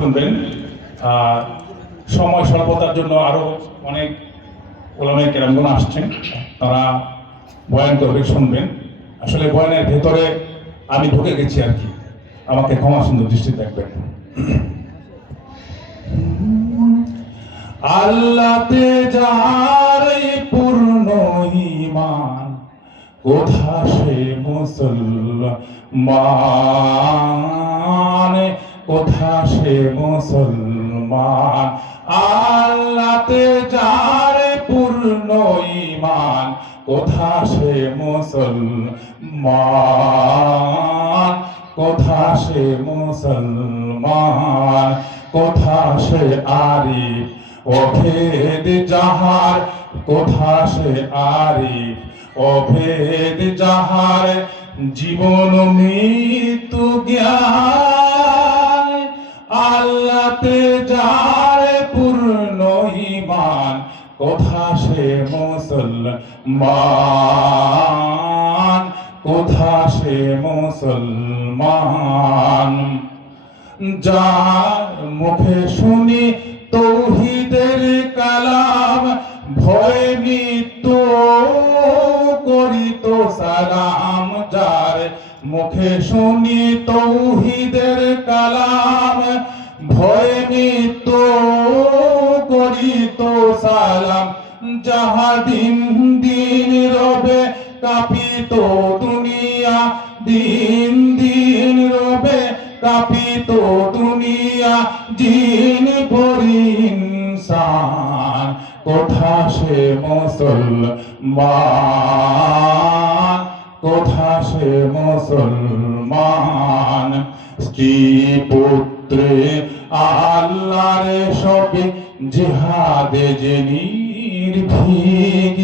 শুনবেন। সময় স্বল্পতার জন্য আরো অনেক ওলামায়ে কেরামগণ আসছেন, তারা বয়ান করবে, শুনবেন। আসলে বয়ানের ভেতরে আমি ঢুকে গেছি আর কি, আমাকে ক্ষমা সুন্দর দৃষ্টি দেখবেন। আল্লাহতে যার পূর্ণ ঈমান, কোথা সে মুসলমান, কোথা সে মুসলমান। আল্লাহতে যার পূর্ণ ঈমান, কোথা সে মুসলমান, কোথা সে মুসলমান। কোথা সে আরিফ অভেদ যাহার, কোথা সে আরিফ অভেদ যাহার। জীবন মৃত্যু জ্ঞান, আল্লাহতে যার পূর্ণ ঈমান, কোথা সে মুসলমান, কোথা সে মুসলমান। যার মুখে শুনি তৌহিদের কালাম, ভয়ে মৃত্যু করিত সালাম। যার মুখে শুনি তৌহিদের কালাম, ভয়ে মৃত্যু করিত সালাম। যাহা দিন দিন রবে কাঁপিত দুনিয়া, দিন দিন রবে কাঁপিত দুনিয়া। জিন পরি ইনসান, কোথা সে মুসলমান, কোথা সে মুসলমান। স্ত্রী পুত্রে আল্লাহর সবে জিহাদে যে নির্ভীক,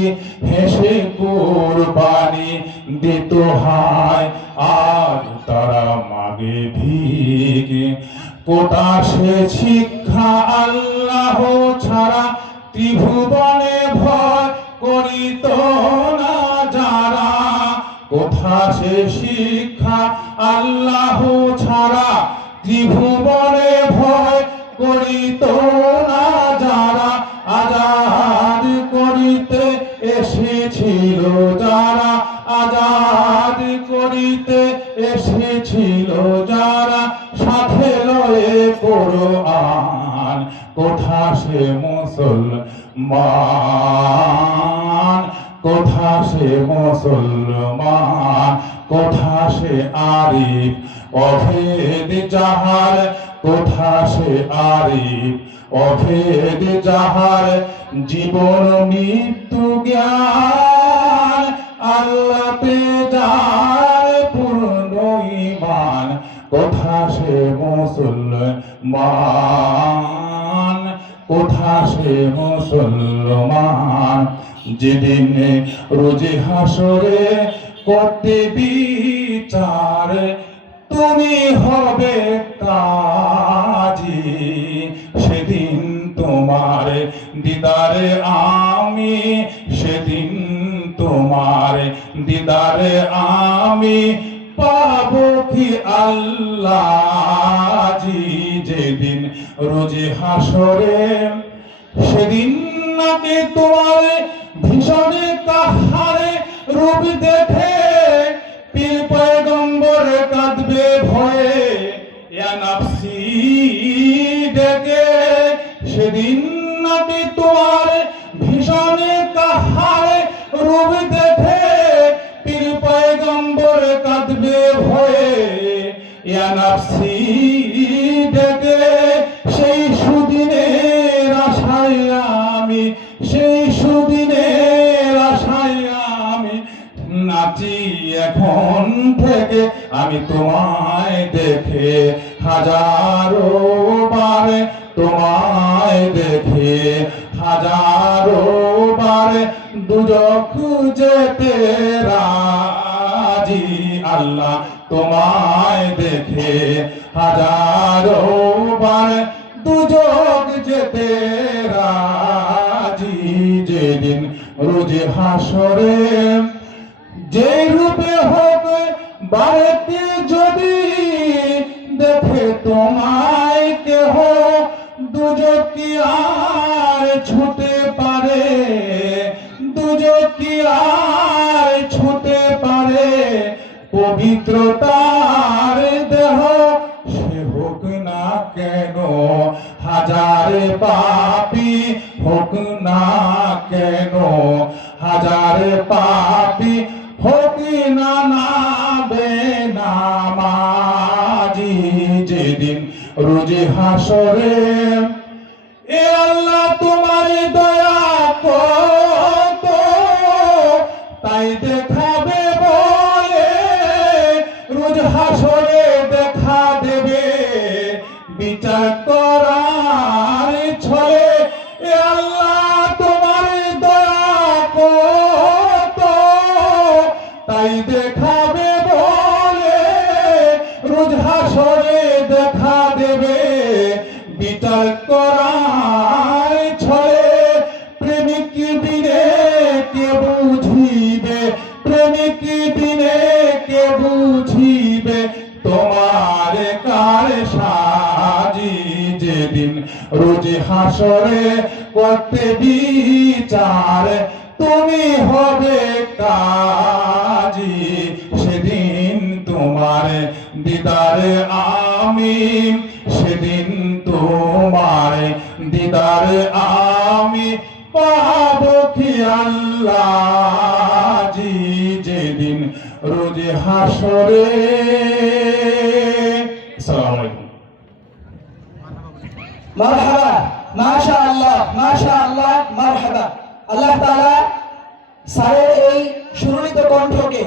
হেসে কুরবানি দিত হায়, আজ তারা মাগে ভিক। কোথা সে শিক্ষা আল্লাহ ছাড়া, ত্রিভুবনে ভয় করিত না যারা। কোথা সে শিক্ষা আল্লাহ ছাড়া, ত্রিভুবনে ভয় করিত না যারা। আজাদ করিতে এসেছিল যারা, আজাদ করিতে এসেছিল যারা। সাথে লয়ে কোরআন, কোথা সে মুসলমান, কোথা সে মুসলমান। কোথা সে আরিফ অভেদ যাহার, কোথা সে আরিফ অভেদ যাহার। জীবন মৃত্যু জ্ঞান, আল্লাহতে যার পূর্ণ ঈমান, কোথা সে মুসলমান, কোথা সে মুসলমান। যেদিন রোজে হাসরে করতে বিচার, তুমি হবে কাজী। সেদিন তোমার দিদারে আমি, সেদিন তোমার দিদারে আমি। পাবো কি আল্লাহ যেদিন রোজে হাসরে। সেদিন নাকি তোমার ভীষণ কাহারে রূপ দেখে, পীর পয়গম্বর কাঁদবে ভয়ে, ইয়া নাফসি ডেকে। সেদিন নাকি তোমার ভীষণ কাহারে রূপ দেখে, পীর পয়গম্বর কাঁদবে ভয়ে, ইয়া নাফসি ডেকে। সেই সুদিনের আশায় আমি, সেই সুদিনের আশায় আমি নাচি এখন থেকে। আমি তোমায় দেখে হাজারো বারে, তোমায় দেখে হাজারো বারে দুজক যেতে রাজি। আল্লাহ তোমায় দেখে হাজারো বারে দুজক যেতে রাজি। যেদিন রোজে হাসরে যে রূপে হোক বাড়িতে যদি দেখে তোমায় কেহ দুজক কি আর ছুতে পারে, দুজক কি আর ছুতে পারে পবিত্রতার দেহ সে হোক না কেন, হাজার পাপী হোক না কেন, হাজার পাপী হোক না বেনামাজি যেদিন রোজ হাসরে এ আল্লাহ তোমার দয়া কত তাই দেখাবে বলে রোজ হাসরে দেখা দেবে বিচার করার ছলে এ আল্লাহ তোমার দয়া কত তাই দেখাবে বলে রোজ হাসরে দেখা দেবে বিচার করার ছলে প্রেমিক বিনে কে বুঝিবে, প্রেমিক বিনে কে বুঝিবে তোমার কার সাজি যেদিন রোজ হাসরে করতে বিচার তুমি হবে কাজী সেদিন তোমার দিদারে আমি, সেদিন তোমার দিদারে আমি পাবো কি আল্লাহ জি যেদিন রোজ হাসরে। আসসালামু আলাইকুম। মারহাবা, মাশাআল্লাহ, মাশাআল্লাহ, মারহাবা। আল্লাহ তাআলা স্যারের এই সুরলিত কণ্ঠকে